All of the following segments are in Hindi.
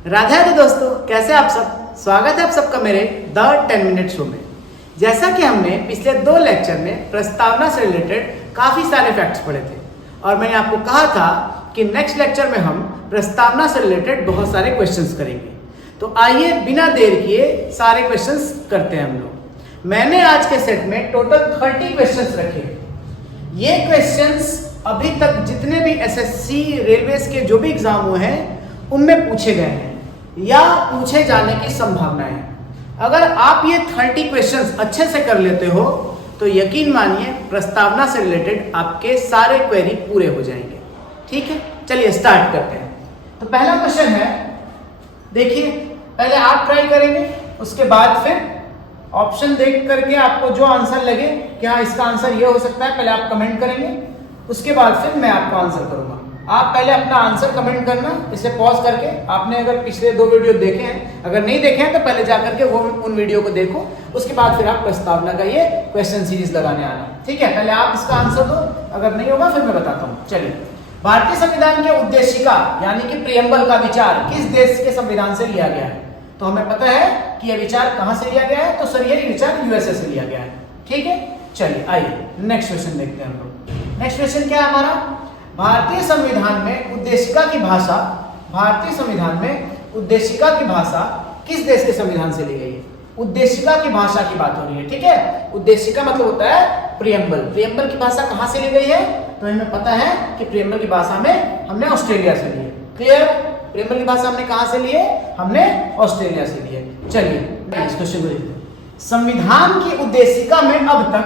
राधे राधे दोस्तों, कैसे आप सब। स्वागत है आप सबका मेरे द 10 मिनट शो में। जैसा कि हमने पिछले 2 लेक्चर में प्रस्तावना से रिलेटेड काफ़ी सारे फैक्ट्स पढ़े थे और मैंने आपको कहा था कि नेक्स्ट लेक्चर में हम प्रस्तावना से रिलेटेड बहुत सारे क्वेश्चंस करेंगे। तो आइए बिना देर किए सारे क्वेश्चंस करते हैं हम लोग। मैंने आज के सेट में टोटल 30 क्वेश्चंस रखे। ये क्वेश्चंस अभी तक जितने भी एसएससी रेलवेज के जो भी एग्जाम हुए हैं उनमें पूछे गए हैं या पूछे जाने की संभावना है। अगर आप ये 30 क्वेश्चंस अच्छे से कर लेते हो तो यकीन मानिए प्रस्तावना से रिलेटेड आपके सारे क्वेरी पूरे हो जाएंगे। ठीक है, चलिए स्टार्ट करते हैं। तो पहला क्वेश्चन है, देखिए पहले आप ट्राई करेंगे, उसके बाद फिर ऑप्शन देख करके आपको जो आंसर लगे कि हाँ इसका आंसर ये हो सकता है, पहले आप कमेंट करेंगे, उसके बाद फिर मैं आपको आंसर करूंगा। आप पहले अपना आंसर कमेंट करना, इसे पॉज करके। आपने अगर पिछले 2 वीडियो देखे हैं, अगर नहीं देखे हैं तो पहले जाकर के वो उन वीडियो को देखो, उसके बाद फिर आप प्रस्तावना का ये क्वेश्चन सीरीज लगाने आना। ठीक है, पहले आप इसका आंसर दो, अगर नहीं होगा फिर मैं बताता हूँ। चलिए, भारतीय संविधान के उद्देशिका यानी कि प्रियम्बल का विचार किस देश के संविधान से लिया गया है? तो हमें पता है कि यह विचार कहां से लिया गया है, तो सर यह विचार यूएसए से लिया गया है। ठीक है, चलिए आइए नेक्स्ट क्वेश्चन देखते हैं हम लोग। नेक्स्ट क्वेश्चन क्या है हमारा? भारतीय संविधान में उद्देशिका की भाषा, भारतीय संविधान में उद्देशिका की भाषा किस देश के संविधान से ली गई है? उद्देशिका की भाषा की बात हो रही है। ठीक है, उद्देशिका मतलब होता है प्रियम्बल। प्रियम्बल की भाषा कहां से ली गई है? तो हमें पता है कि प्रियम्बल की भाषा में हमने ऑस्ट्रेलिया से ली है। क्लियर? प्रियम्बल की भाषा हमने कहां से ली है? हमने ऑस्ट्रेलिया से ली है। चलिए नेक्स्ट क्वेश्चन देखते हैं। संविधान की उद्देशिका में अब तक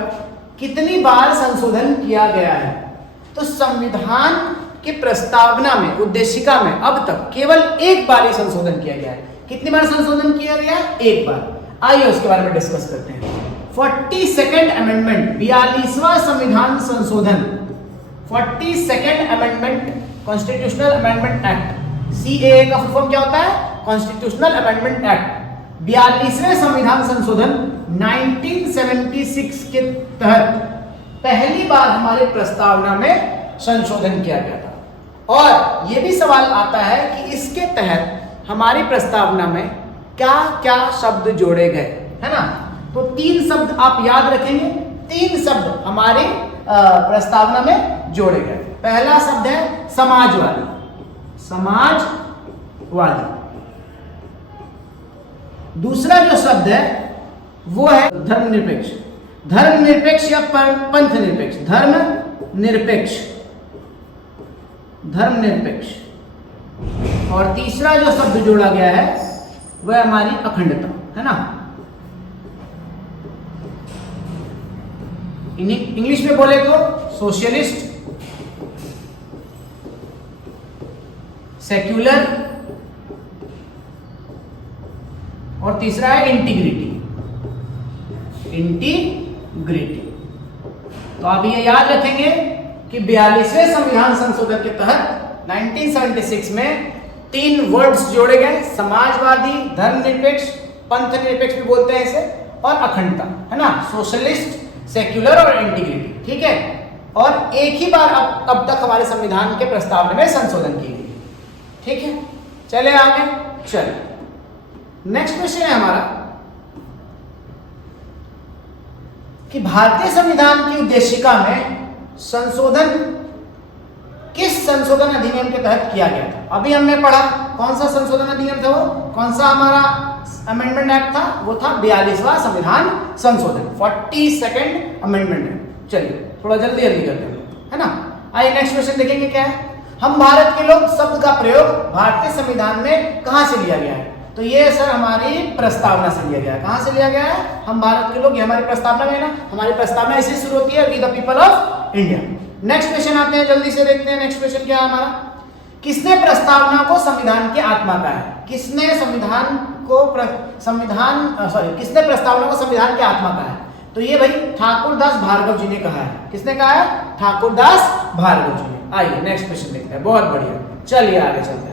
कितनी बार संशोधन किया गया है? तो संविधान की प्रस्तावना में, उद्देशिका में अब तक केवल 1 बार ही संशोधन किया गया है। कितनी बार संशोधन किया गया? 1 बार। आइए उसके बारे में डिस्कस करते हैं। 42nd अमेंडमेंट, 42वां संविधान संशोधन, 42nd amendment, constitutional amendment act, CAA का फुल फॉर्म क्या होता है? Constitutional amendment act. 42वें संविधान संशोधन 1976 के तहत पहली बार हमारे प्रस्तावना में संशोधन किया गया था। और यह भी सवाल आता है कि इसके तहत हमारी प्रस्तावना में क्या क्या शब्द जोड़े गए, है ना? तो 3 शब्द आप याद रखेंगे। 3 शब्द हमारे प्रस्तावना में जोड़े गए। पहला शब्द है समाजवादी, समाजवादी। दूसरा जो शब्द है वो है धर्मनिरपेक्ष, धर्मनिरपेक्ष या पंथ निरपेक्ष, धर्मनिरपेक्ष, धर्मनिरपेक्ष। और तीसरा जो शब्द जोड़ा गया है वह हमारी अखंडता, है ना? इंग्लिश में बोले तो सोशलिस्ट, सेक्युलर और तीसरा है इंटीग्रिटी, इंटीग्रिटी। तो आप ये याद रखेंगे कि 42वें संविधान संशोधन के तहत 1976 में 3 वर्ड्स जोड़े गए, समाजवादी, धर्मनिरपेक्ष, पंथ निरपेक्ष भी बोलते हैं इसे, और अखंडता, है ना? सोशलिस्ट, सेक्युलर और इंटीग्रिटी। ठीक है, और एक ही बार अब तक हमारे संविधान के प्रस्तावना में संशोधन की गई। ठीक है, चले आगे। चलिए नेक्स्ट क्वेश्चन है हमारा कि भारतीय संविधान की उद्देशिका में संशोधन किस संशोधन अधिनियम के तहत किया गया था? अभी हमने पढ़ा कौन सा संशोधन अधिनियम था, वो कौन सा हमारा अमेंडमेंट एक्ट था? वो था 42वां संविधान संशोधन, 42nd अमेंडमेंट एक्ट। चलिए थोड़ा जल्दी जल्दी करते हैं, है ना? आइए नेक्स्ट क्वेश्चन देखेंगे क्या है। हम भारत के लोग शब्द का प्रयोग भारतीय संविधान में कहां से लिया गया है? तो ये सर हमारी प्रस्तावना से लिया गया है। कहां से लिया गया है? हम भारत के लोग, ये हमारी प्रस्तावना में है ना? हमारी प्रस्तावना ऐसे शुरू होती है, we the people of India. Next question आते हैं, जल्दी से देखते हैं। नेक्स्ट क्वेश्चन क्या है हमारा? किसने प्रस्तावना को संविधान के आत्मा कहा है? किसने संविधान को किसने प्रस्तावना को संविधान के आत्मा कहा है? तो ये भाई ठाकुरदास भार्गव जी ने कहा है। किसने कहा है? ठाकुरदास भार्गव जी ने। आइए नेक्स्ट क्वेश्चन देखते हैं। बहुत बढ़िया, चलिए आगे चलते हैं।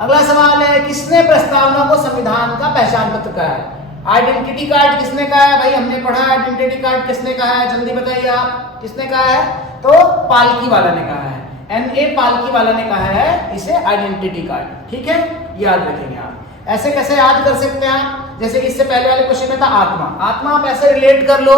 अगला सवाल है, किसने प्रस्तावना को संविधान का पहचान पत्र कहा है? आइडेंटिटी कार्ड किसने कहा है? भाई हमने पढ़ा आइडेंटिटी कार्ड किसने कहा है, जल्दी बताइए आप, किसने कहा है? तो पालकी वाला ने कहा है, NA पालकी वाला ने कहा है इसे आइडेंटिटी कार्ड। ठीक है, याद रखेंगे आप। ऐसे कैसे याद कर सकते हैं आप? जैसे कि इससे पहले वाले क्वेश्चन में था आत्मा। आत्मा आप ऐसे रिलेट कर लो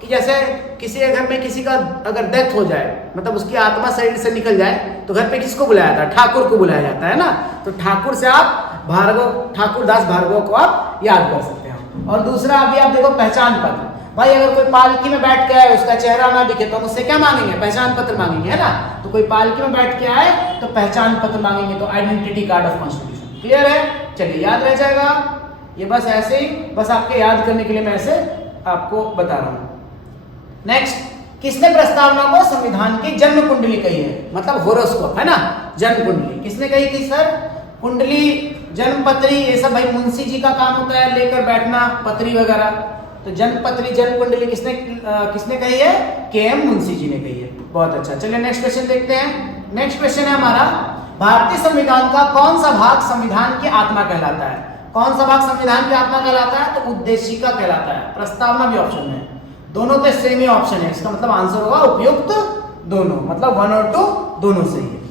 कि जैसे किसी के घर में किसी का अगर डेथ हो जाए, मतलब उसकी आत्मा शरीर से निकल जाए, तो घर पे किसको बुलाया जाता है? ठाकुर को बुलाया जाता है ना। तो ठाकुर से आप भार्गव, ठाकुर दास भार्गव को आप याद कर सकते हैं। और दूसरा अभी आप देखो पहचान पत्र। भाई अगर कोई पालकी में बैठ के आए, उसका चेहरा ना दिखे, तो हम उससे क्या मांगेंगे? पहचान पत्र मांगेंगे, है ना। तो कोई पालकी में बैठ के आए तो पहचान पत्र मांगेंगे, तो identity card of constitution. Clear है? चलिए याद रह जाएगा। ये बस ऐसे ही, बस आपके याद करने के लिए मैं ऐसे आपको बता रहा हूं। नेक्स्ट, किसने प्रस्तावना को संविधान की जन्म कुंडली कही है? मतलब होरोस्कोप, है ना। जन्म कुंडली किसने कही थी सर? कुंडली, जन्म पत्री, ये सब भाई मुंशी जी का काम होता है, लेकर बैठना पत्री वगैरह। तो जन्म पत्री, जन्म कुंडली किसने कही है? के.एम. मुंशी जी ने कही है। बहुत अच्छा। चलिए नेक्स्ट क्वेश्चन देखते हैं। नेक्स्ट क्वेश्चन है हमारा, भारतीय संविधान का कौन सा भाग संविधान की आत्मा कहलाता है? कौन सा भाग संविधान की आत्मा कहलाता है? तो उद्देशिका कहलाता है। प्रस्तावना भी ऑप्शन में, दोनों तो सेम ही ऑप्शन है। इसका मतलब आंसर होगा उपयुक्त दोनों, मतलब 1 और 2 दोनों सही है।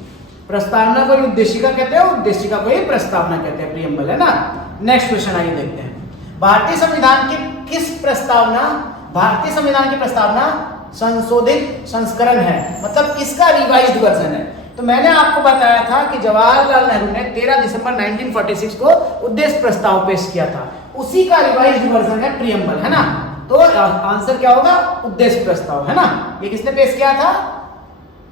प्रस्तावना को उद्देशिका कहते हैं, उद्देशिका को ही प्रस्तावना कहते हैं, प्रियम्बल, है ना। नेक्स्ट क्वेश्चन आइए देखते हैं। भारतीय संविधान की किस प्रस्तावना, भारतीय संविधान की प्रस्तावना संशोधित संस्करण है, मतलब किसका रिवाइज्ड वर्जन है? तो मैंने आपको बताया था कि जवाहरलाल नेहरू ने 13 दिसंबर 1946 को उद्देश्य प्रस्ताव पेश किया था, उसी का रिवाइज्ड वर्जन है प्रियम्बल, है ना। तो आंसर क्या होगा? उद्देश्य प्रस्ताव, है ना। ये किसने पेश किया था?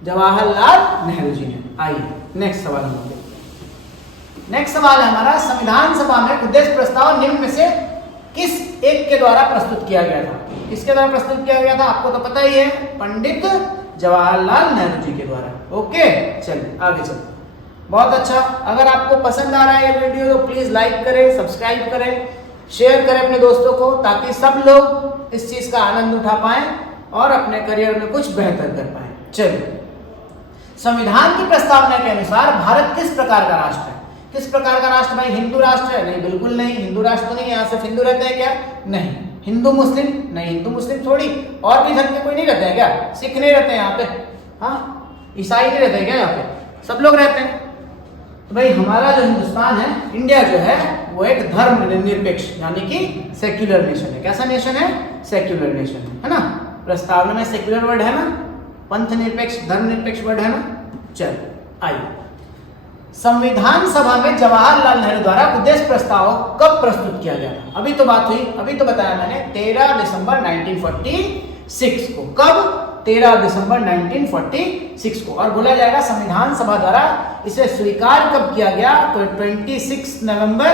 जवाहरलाल नेहरू जी ने। आइए नेक्स्ट सवाल हम देखते हैं। नेक्स्ट सवाल है हमारा, संविधान सभा में उद्देश्य प्रस्ताव निम्न में से किस एक के द्वारा प्रस्तुत किया गया था? किसके द्वारा प्रस्तुत किया गया था? आपको तो पता ही है, पंडित जवाहरलाल नेहरू जी के द्वारा। ओके, चलिए आगे चलते। बहुत अच्छा। अगर आपको पसंद आ रहा है ये वीडियो तो प्लीज लाइक करें, सब्सक्राइब करें, शेयर करें अपने दोस्तों को, ताकि सब लोग इस चीज का आनंद उठा पाएं और अपने करियर में कुछ बेहतर कर पाएं। चलिए, संविधान की प्रस्तावना के अनुसार भारत किस प्रकार का राष्ट्र है? किस प्रकार का राष्ट्र? भाई हिंदू राष्ट्र है? नहीं, बिल्कुल नहीं, हिंदू राष्ट्र तो नहीं। यहाँ सिर्फ हिंदू रहते हैं क्या? नहीं। हिंदू मुस्लिम? नहीं, हिंदू मुस्लिम थोड़ी, और भी धर्म के कोई नहीं रहते हैं क्या? सिख नहीं रहते हैं यहाँ पे, हाँ, ईसाई नहीं रहते हैं क्या यहाँ पे? सब लोग रहते हैं। तो भाई हमारा जो हिंदुस्तान है, इंडिया जो है, वो एक धर्म निरपेक्ष यानी कि सेक्युलर नेशन है। कैसा नेशन है? सेक्युलर नेशन है ना। प्रस्तावना में सेक्युलर वर्ड है ना, पंथ निरपेक्ष, धर्म निरपेक्ष वर्ड है ना। चलो आइए, संविधान सभा में जवाहरलाल नेहरू द्वारा उद्देश्य प्रस्ताव कब प्रस्तुत किया गया था? अभी तो बात हुई, अभी तो बताया मैंने, 13 दिसंबर 1946 को। कब? 13 दिसंबर 1946 को। और बोला जाएगा संविधान सभा द्वारा इसे स्वीकार कब किया गया? तो 26 नवंबर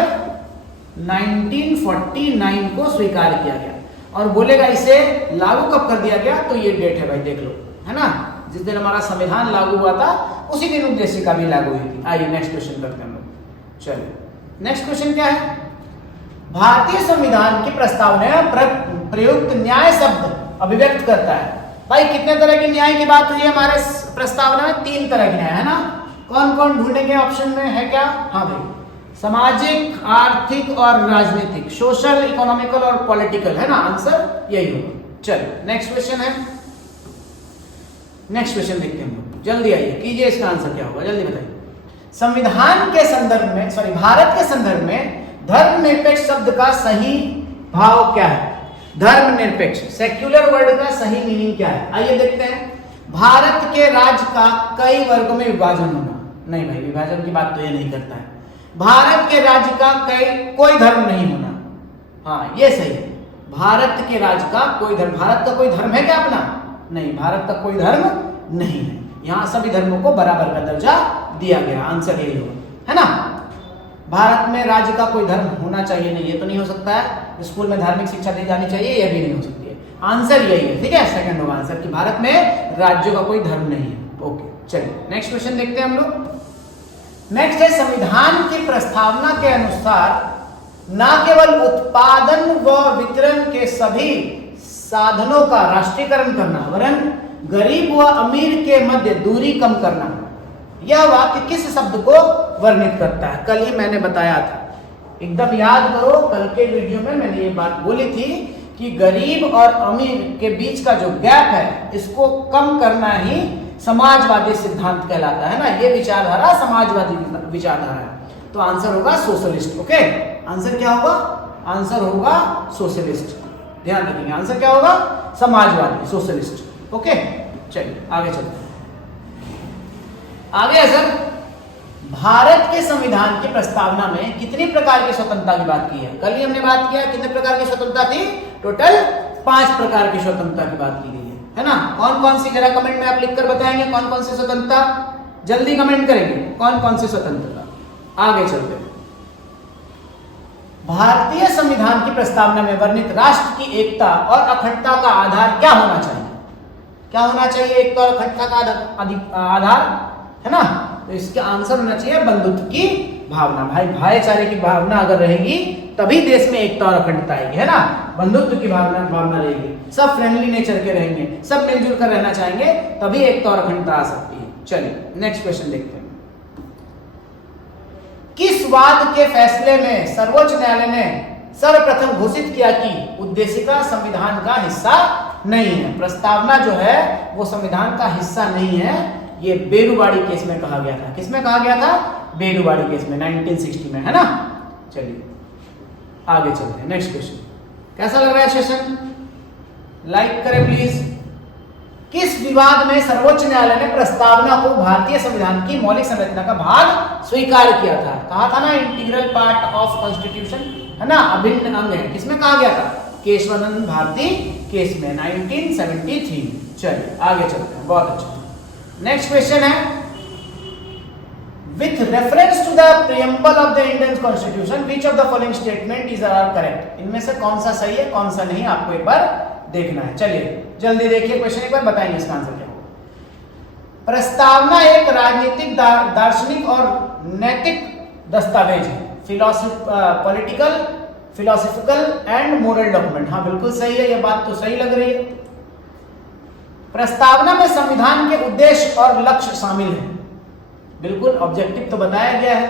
1949 को स्वीकार किया गया। और बोलेगा इसे लागू कब कर दिया गया? तो ये डेट है भाई, देख लो, है ना। जिस दिन हमारा संविधान लागू हुआ था उसी दिन उद्देशिका भी लागू हुई थी। आइए नेक्स्ट क्वेश्चन करते हैं हम लोग। चलिए नेक्स्ट क्वेश्चन क्या है? भारतीय संविधान की प्रस्तावना प्रयुक्त न्याय शब्द अभिव्यक्त करता है। भाई कितने तरह के न्याय की बात हुई है हमारे प्रस्तावना में? 3 तरह के न्याय, है ना। कौन कौन ढूंढेंगे? ऑप्शन में है क्या? हाँ भाई, सामाजिक, आर्थिक और राजनीतिक, सोशल, इकोनॉमिकल और पॉलिटिकल, है ना। आंसर यही होगा। चलिए नेक्स्ट क्वेश्चन है, नेक्स्ट क्वेश्चन देखते हैं हम लोग। जल्दी आइए, कीजिए, इसका आंसर क्या होगा, जल्दी बताइए। संविधान के संदर्भ में, सॉरी, भारत के संदर्भ में धर्मनिरपेक्ष शब्द का सही भाव क्या है? धर्मनिरपेक्ष, सेक्युलर वर्ड का सही मीनिंग क्या है? आइए देखते हैं। भारत के राज्य का कई वर्गों में विभाजन होना। नहीं भाई, विभाजन की बात तो ये नहीं करता है। भारत के राज्य का कोई धर्म नहीं होना। हाँ, ये सही है। भारत के राज्य का कोई धर्म, भारत का कोई धर्म है क्या अपना? नहीं, भारत का कोई धर्म नहीं है। यहाँ सभी धर्मों को बराबर का दर्जा दिया गया। आंसर यही होगा, है ना। भारत में राज्य का कोई धर्म होना चाहिए नहीं, ये तो नहीं हो सकता है। स्कूल में धार्मिक शिक्षा दी जानी चाहिए, ये भी नहीं हो सकती है। आंसर यही है, ठीक है। सेकंड होगा आंसर कि भारत में राज्यों का कोई धर्म नहीं है। ओके, चलिए नेक्स्ट क्वेश्चन देखते हैं हम लोग। नेक्स्ट है, संविधान की प्रस्तावना के अनुसार न केवल उत्पादन व वितरण के सभी साधनों का राष्ट्रीयकरण करना, वरन गरीब व अमीर के मध्य दूरी कम करना। यह वाक्य किस शब्द को वर्णित करता है? कल ही मैंने बताया था, एकदम याद करो। कल के वीडियो में मैंने ये बात बोली थी कि गरीब और अमीर के बीच का जो गैप है, इसको कम करना ही समाजवादी सिद्धांत कहलाता है ना। ये विचारधारा समाजवादी विचारधारा है। तो आंसर होगा सोशलिस्ट। ओके, आंसर क्या होगा? आंसर होगा सोशलिस्ट। ध्यान रखिए, आंसर क्या होगा? समाजवादी, सोशलिस्ट। ओके, चलिए आगे चलते हैं। आगे है सर, भारत के संविधान की प्रस्तावना में कितनी प्रकार की स्वतंत्रता की बात की है? कल ही हमने बात किया, कितने प्रकार की स्वतंत्रता थी? टोटल 5 प्रकार की स्वतंत्रता की बात की गई है ना? कौन कौन सी, जरा कमेंट में आप लिखकर बताएंगे कौन कौन सी स्वतंत्रता, जल्दी कमेंट करेंगे कौन कौन सी स्वतंत्रता। आगे चलते हैं। भारतीय संविधान की प्रस्तावना में वर्णित राष्ट्र की एकता और अखंडता का आधार क्या होना चाहिए? क्या होना चाहिए एकता और अखंडता का आधार, है ना? तो इसका आंसर होना चाहिए बंधुत्व की भावना। भाई भाईचारे की भावना अगर रहेगी तभी देश में एकता और अखंडता आएगी, है ना? बंधुत्व की भावना रहेगी, सब फ्रेंडली नेचर के रहेंगे, सब मिलजुल कर रहना चाहेंगे, तभी एकता और अखंडता आ सकती है। चलिए नेक्स्ट क्वेश्चन देखते हैं। किस वाद के फैसले में सर्वोच्च न्यायालय ने सर्वप्रथम घोषित किया कि उद्देशिका संविधान का हिस्सा नहीं है? प्रस्तावना जो है वो संविधान का हिस्सा नहीं है, ये बेरुवाड़ी केस में कहा गया था। किसमें कहा गया था? बेरुवाड़ी केस में, 1960 में, है ना? चलिए आगे चलते हैं। नेक्स्ट क्वेश्चन, कैसा लग रहा है सेशन? लाइक करें प्लीज। किस विवाद में सर्वोच्च न्यायालय ने प्रस्तावना को भारतीय संविधान की मौलिक संरचना का भाग स्वीकार किया था? कहा था ना इंटीग्रल पार्ट ऑफ कॉन्स्टिट्यूशन, है ना? अभिन्न अंग है। किसमें कहा गया था? केशवानंद भारती केस में, 1973। चलिए आगे चलते हैं, बहुत अच्छा। नेक्स्ट क्वेश्चन है, with reference to the preamble of the Indian constitution which of the following statement is correct? इनमें से कौन सा सही है कौन सा नहीं, आपको एक बार देखना है। चलिए जल्दी देखिए क्वेश्चन, एक बार बताएंगे इसका आंसर क्या होगा। प्रस्तावना एक राजनीतिक, दार्शनिक और नैतिक दस्तावेज है। Political, philosophical and moral document. हाँ बिल्कुल सही है, यह बात तो सही लग रही है। प्रस्तावना में संविधान के उद्देश्य और लक्ष्य शामिल हैं। बिल्कुल, ऑब्जेक्टिव तो बताया गया है,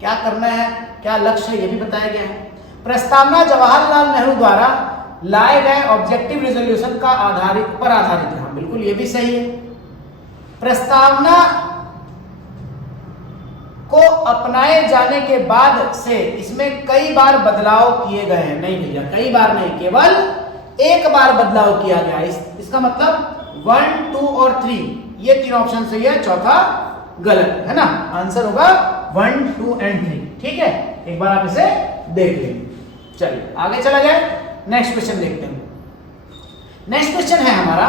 क्या करना है, क्या लक्ष्य है, यह भी बताया गया है। प्रस्तावना जवाहरलाल नेहरू द्वारा लाए गए ऑब्जेक्टिव रेजोल्यूशन का पर आधारित है। बिल्कुल ये भी सही है। प्रस्तावना को अपनाए जाने के बाद से इसमें कई बार बदलाव किए गए हैं। नहीं भैया, कई बार नहीं, केवल एक बार बदलाव किया गया। इसका मतलब 1, 2 और 3, ये 3 ऑप्शन सही है, चौथा गलत है ना? आंसर होगा 1, 2 एंड 3। ठीक है, एक बार आप इसे देख लेंगे। चलिए आगे चला जाए, नेक्स्ट क्वेश्चन देखते हैं। नेक्स्ट क्वेश्चन है हमारा,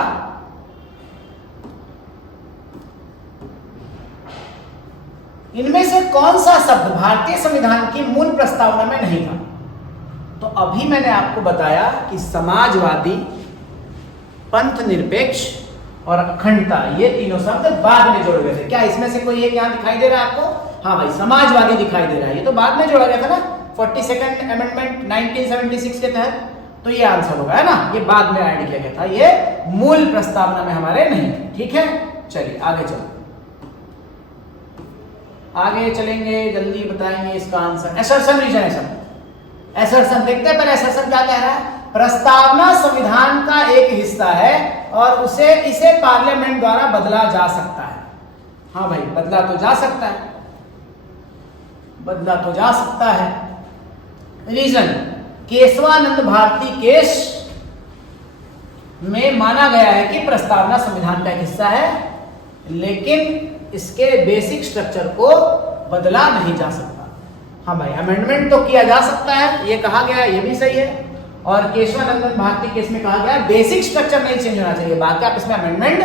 इनमें से कौन सा शब्द भारतीय संविधान की मूल प्रस्तावना में नहीं था? तो अभी मैंने आपको बताया कि समाजवादी, पंथ निरपेक्ष और अखंडता, ये तीनों शब्द बाद में जोड़े गए थे। क्या इसमें से कोई एक यहां दिखाई दे रहा है आपको? हाँ भाई, समाजवादी दिखाई दे रहा है, ये तो बाद में जोड़ा गया था ना 42nd अमेंडमेंट 1976 के तहत। तो ये आंसर होगा, है ना? ये बाद में ऐड किया गया था, ये मूल प्रस्तावना में हमारे नहीं थे। ठीक है, चलिए आगे चलो, आगे चलेंगे, जल्दी बताएंगे इसका आंसर। एसर्शन रीजन, एसर्शन देखते हैं पहले। एसर्शन क्या कह रहा है? प्रस्तावना संविधान का एक हिस्सा है और इसे पार्लियामेंट द्वारा बदला जा सकता है। हाँ भाई, बदला तो जा सकता है, बदला तो जा सकता है। रीजन, केशवानंद भारती केस में माना गया है कि प्रस्तावना संविधान का एक हिस्सा है, लेकिन इसके बेसिक स्ट्रक्चर को बदला नहीं जा सकता। हाँ भाई, अमेंडमेंट तो किया जा सकता है, ये कहा गया है, ये भी सही है। और केशवानंदन भारती केस में कहा गया है बेसिक स्ट्रक्चर नहीं चेंज होना चाहिए, बाकी आप इसमें अमेंडमेंट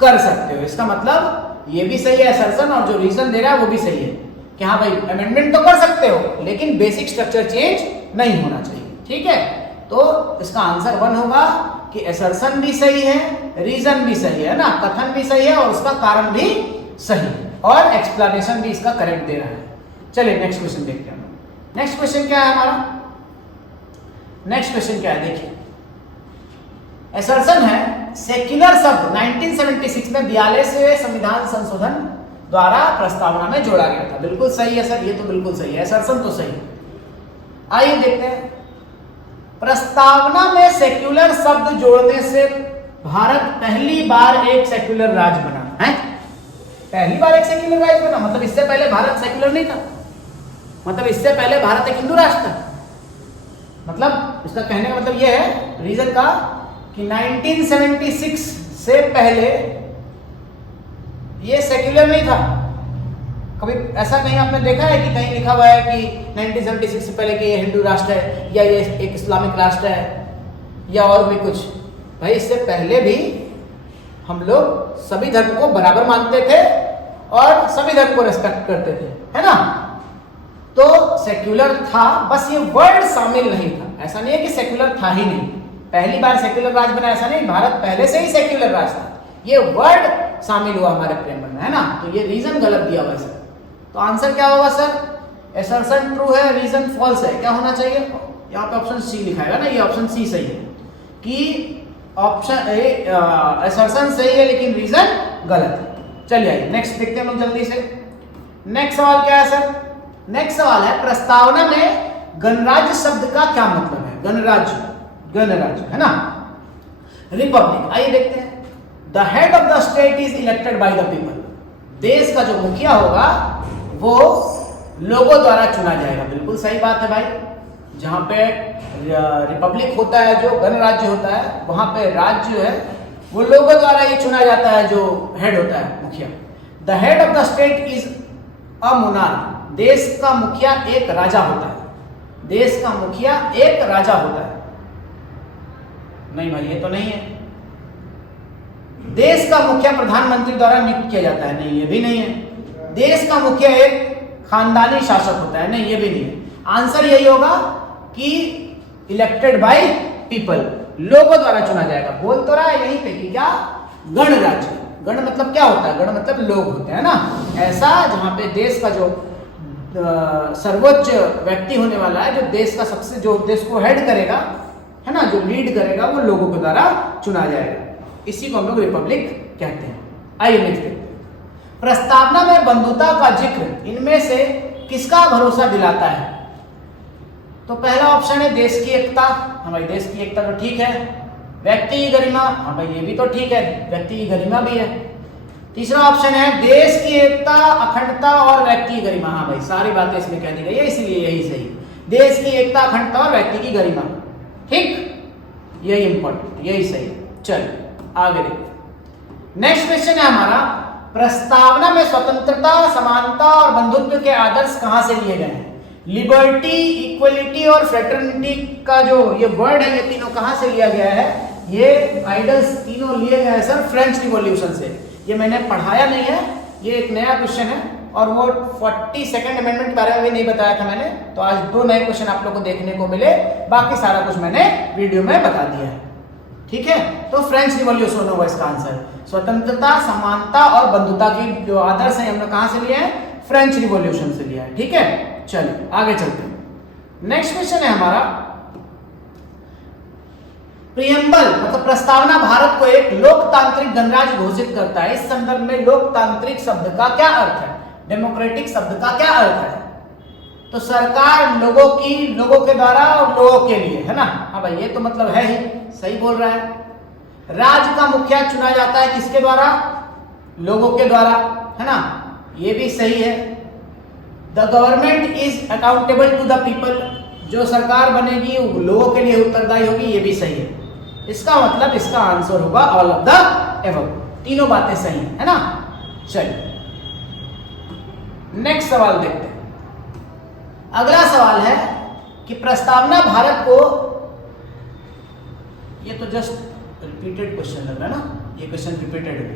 कर सकते हो। इसका मतलब ये भी सही है असर्शन, और जो रीजन दे रहा है वो भी सही है कि हाँ भाई अमेंडमेंट तो कर सकते हो, लेकिन बेसिक स्ट्रक्चर चेंज नहीं होना चाहिए। ठीक है, तो इसका आंसर 1 होगा कि असर्शन भी सही है, रीजन भी सही है ना, कथन भी सही है और उसका कारण भी सही है, और एक्सप्लेनेशन भी इसका करेक्ट दे रहा है। चलिए नेक्स्ट क्वेश्चन देखते हैं। नेक्स्ट क्वेश्चन क्या है हमारा? नेक्स्ट क्वेश्चन क्या है देखिए, असर्शन है सेक्युलर शब्द 1976 में 42वें संविधान संशोधन द्वारा प्रस्तावना में जोड़ा गया था। बिल्कुल सही है सर, ये तो बिल्कुल सही है, असर्शन तो सही है। आइए देखते हैं, प्रस्तावना में सेक्युलर शब्द जोड़ने से भारत पहली बार एक सेक्युलर राज्य बना है। पहली बार एक सेक्युलर राज्य बना, मतलब इससे पहले भारत सेक्युलर नहीं था। मतलब इससे पहले भारत एक हिंदू राष्ट्र था। मतलब इसका कहने का मतलब यह है रीजन का कि 1976 से पहले ये सेक्युलर नहीं था। कभी ऐसा कहीं आपने देखा है कि कहीं लिखा हुआ है कि 1976 से पहले कि ये हिंदू राष्ट्र है या ये एक इस्लामिक राष्ट्र है या और भी कुछ? भाई इससे पहले भी हम लोग सभी धर्म को बराबर मानते थे और सभी धर्म को रिस्पेक्ट करते थे, है ना? तो सेक्युलर था, बस ये वर्ड शामिल नहीं था। ऐसा नहीं है कि सेक्युलर था ही नहीं, पहली बार सेक्युलर राज बना, ऐसा नहीं। भारत पहले से ही सेक्युलर राज था, ये वर्ड शामिल हुआ हमारे प्रेमबल में, है ना? तो ये रीजन गलत दिया हुआ है सर। तो आंसर क्या होगा सर? असर्शन ट्रू है, रीजन फॉल्स है। क्या होना चाहिए? यहाँ पे ऑप्शन सी लिखाएगा ना, ये ऑप्शन सी सही है कि ऑप्शन ए असर्शन सही है लेकिन रीजन गलत है। चलिए आइए नेक्स्ट देखते हैं हम जल्दी से। नेक्स्ट सवाल क्या है सर? नेक्स्ट सवाल है प्रस्तावना में गणराज्य शब्द का क्या मतलब है? गणराज्य, गणराज्य, है ना? रिपब्लिक। आइए देखते हैं। The head of the state is elected by the people. देश का जो मुखिया होगा वो लोगों द्वारा चुना जाएगा। बिल्कुल सही बात है भाई। जहां पे रिपब्लिक होता है, जो गणराज्य होता है, वहां पे राज्य जो है वो लोगों द्वारा ही चुना जाता है, जो हेड होता है, मुखिया। The head of the state is a monarch. देश का मुखिया एक राजा होता है। देश का मुखिया एक राजा होता है। नहीं भाई ये तो नहीं है। देश का मुखिया प्रधानमंत्री द्वारा नियुक्त किया जाता है। नहीं ये भी नहीं है। देश का मुखिया एक खानदानी शासक होता है। नहीं ये भी नहीं है। आंसर यही होगा कि इलेक्टेड बाय पीपल, लोगों द्वारा चुना जाएगा। बोल तो रहा है यहीं पे कि क्या? गणराज्य। गण मतलब क्या होता है? गण मतलब लोग होते हैं ना। ऐसा जहां पे देश का जो सर्वोच्च व्यक्ति होने वाला है, जो देश का सबसे, जो देश को हेड करेगा, है ना, जो लीड करेगा, वो लोगों के द्वारा चुना जाएगा। इसी को हम लोग रिपब्लिक कहते हैं। आइए नेक्स्ट देखते हैं। प्रस्तावना में बंधुता का जिक्र इनमें से किसका भरोसा दिलाता है? तो पहला ऑप्शन है देश की एकता। हाँ भाई देश की एकता तो ठीक है। व्यक्ति की गरिमा। हाँ भाई ये भी तो ठीक है, व्यक्ति की गरिमा भी है। तीसरा ऑप्शन है देश की एकता, अखंडता और व्यक्ति की गरिमा। हाँ भाई सारी बातें इसमें कह दी गई है, इसलिए यही सही। देश की एकता, अखंडता और व्यक्ति की गरिमा, ठीक, यही इंपॉर्टेंट, यही सही। चलिए आगे देखते। नेक्स्ट क्वेश्चन है हमारा, प्रस्तावना में स्वतंत्रता, समानता और बंधुत्व के आदर्श कहां से लिए गए हैं? लिबर्टी, इक्वलिटी और फ्रेटर्निटी का जो ये वर्ड है, ये तीनों कहां से लिया गया है? ये आइडल्स तीनों लिए गए हैं सर फ्रेंच रिवॉल्यूशन से। ये मैंने पढ़ाया नहीं है, ये एक नया क्वेश्चन है और वो 42nd अमेंडमेंट के बारे में भी नहीं बताया था मैंने। तो आज 2 नए क्वेश्चन आप लोग को देखने को मिले, बाकी सारा कुछ मैंने वीडियो में बता दिया है, ठीक है? तो फ्रेंच रिवॉल्यूशन होगा इसका आंसर। स्वतंत्रता, समानता और बंधुता की जो आदर्श है हमने कहां से लिए हैं? फ्रेंच रिवॉल्यूशन से लिया है, ठीक है? चलिए आगे चलते हैं। नेक्स्ट क्वेश्चन है हमारा, प्रियम्बल मतलब प्रस्तावना भारत को एक लोकतांत्रिक गणराज्य घोषित करता है। इस संदर्भ में लोकतांत्रिक शब्द का क्या अर्थ है? डेमोक्रेटिक शब्द का क्या अर्थ है? तो सरकार लोगों की, लोगों के द्वारा और लोगों के लिए, है ना? हाँ भाई ये तो मतलब है ही, सही बोल रहा है। राज्य का मुखिया चुना जाता है किसके द्वारा? लोगों के द्वारा, है ना? ये भी सही है। The government is accountable to the people, जो सरकार बनेगी वो लोगों के लिए उत्तरदायी होगी, ये भी सही है। इसका मतलब इसका आंसर होगा ऑल ऑफ द एबव। तीनों बातें सही है ना? चलिए नेक्स्ट सवाल देखते हैं। अगला सवाल है कि प्रस्तावना भारत को, ये तो जस्ट रिपीटेड क्वेश्चन लग रहा है ना, ये क्वेश्चन रिपीटेड है।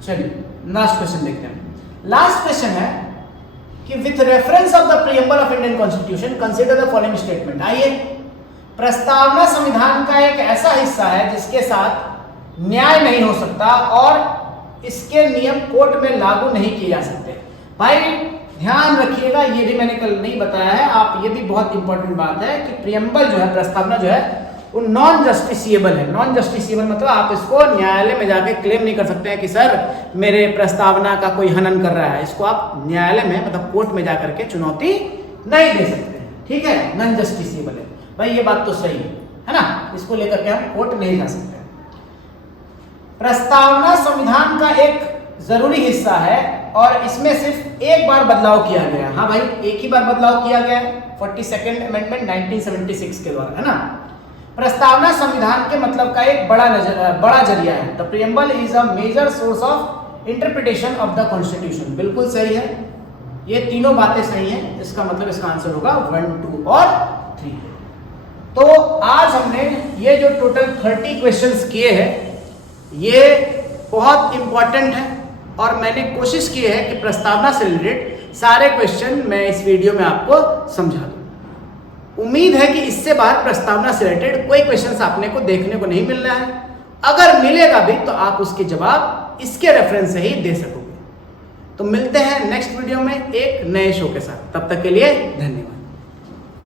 चलिए लास्ट क्वेश्चन देखते हैं। लास्ट क्वेश्चन है कि with reference of the preamble of Indian constitution consider the following statement. आइए, प्रस्तावना संविधान का एक ऐसा हिस्सा है जिसके साथ न्याय नहीं हो सकता और इसके नियम कोर्ट में लागू नहीं किए जा सकते। भाई ध्यान रखिएगा, ये भी मैंने कल नहीं बताया है, आप ये भी बहुत इंपॉर्टेंट बात है कि प्रीएम्बल जो है, प्रस्तावना जो है, वो नॉन जस्टिसिएबल है। नॉन जस्टिसिएबल मतलब आप इसको न्यायालय में जाके क्लेम नहीं कर सकते हैं कि सर मेरे प्रस्तावना का कोई हनन कर रहा है। इसको आप न्यायालय में मतलब कोर्ट में जाकर के चुनौती नहीं दे सकते, ठीक है? नॉन जस्टिसिएबल है भाई, ये बात तो सही है ना? इसको लेकर के हम कोर्ट नहीं जा सकते। प्रस्तावना संविधान का एक जरूरी हिस्सा है और इसमें सिर्फ एक बार बदलाव किया गया है। हाँ भाई, एक ही बार बदलाव किया गया है 42nd अमेंडमेंट 1976 के द्वारा, है ना। प्रस्तावना संविधान के मतलब का एक बड़ा जरिया है। The preamble is a major source of interpretation of the constitution. बिल्कुल सही है, ये तीनों बातें सही हैं। इसका मतलब इसका आंसर होगा 1, 2 और 3। तो आज हमने ये जो टोटल 30 क्वेश्चंस किए हैं, ये बहुत इंपॉर्टेंट है और मैंने कोशिश की है कि प्रस्तावना से रिलेटेड सारे क्वेश्चन मैं इस वीडियो में आपको समझा दूं। उम्मीद है कि इससे बाहर प्रस्तावना से रिलेटेड कोई क्वेश्चंस आपने को देखने को नहीं मिलना है। अगर मिलेगा भी तो आप उसके जवाब इसके रेफरेंस से ही दे सकोगे। तो मिलते हैं नेक्स्ट वीडियो में एक नए शो के साथ। तब तक के लिए धन्यवाद।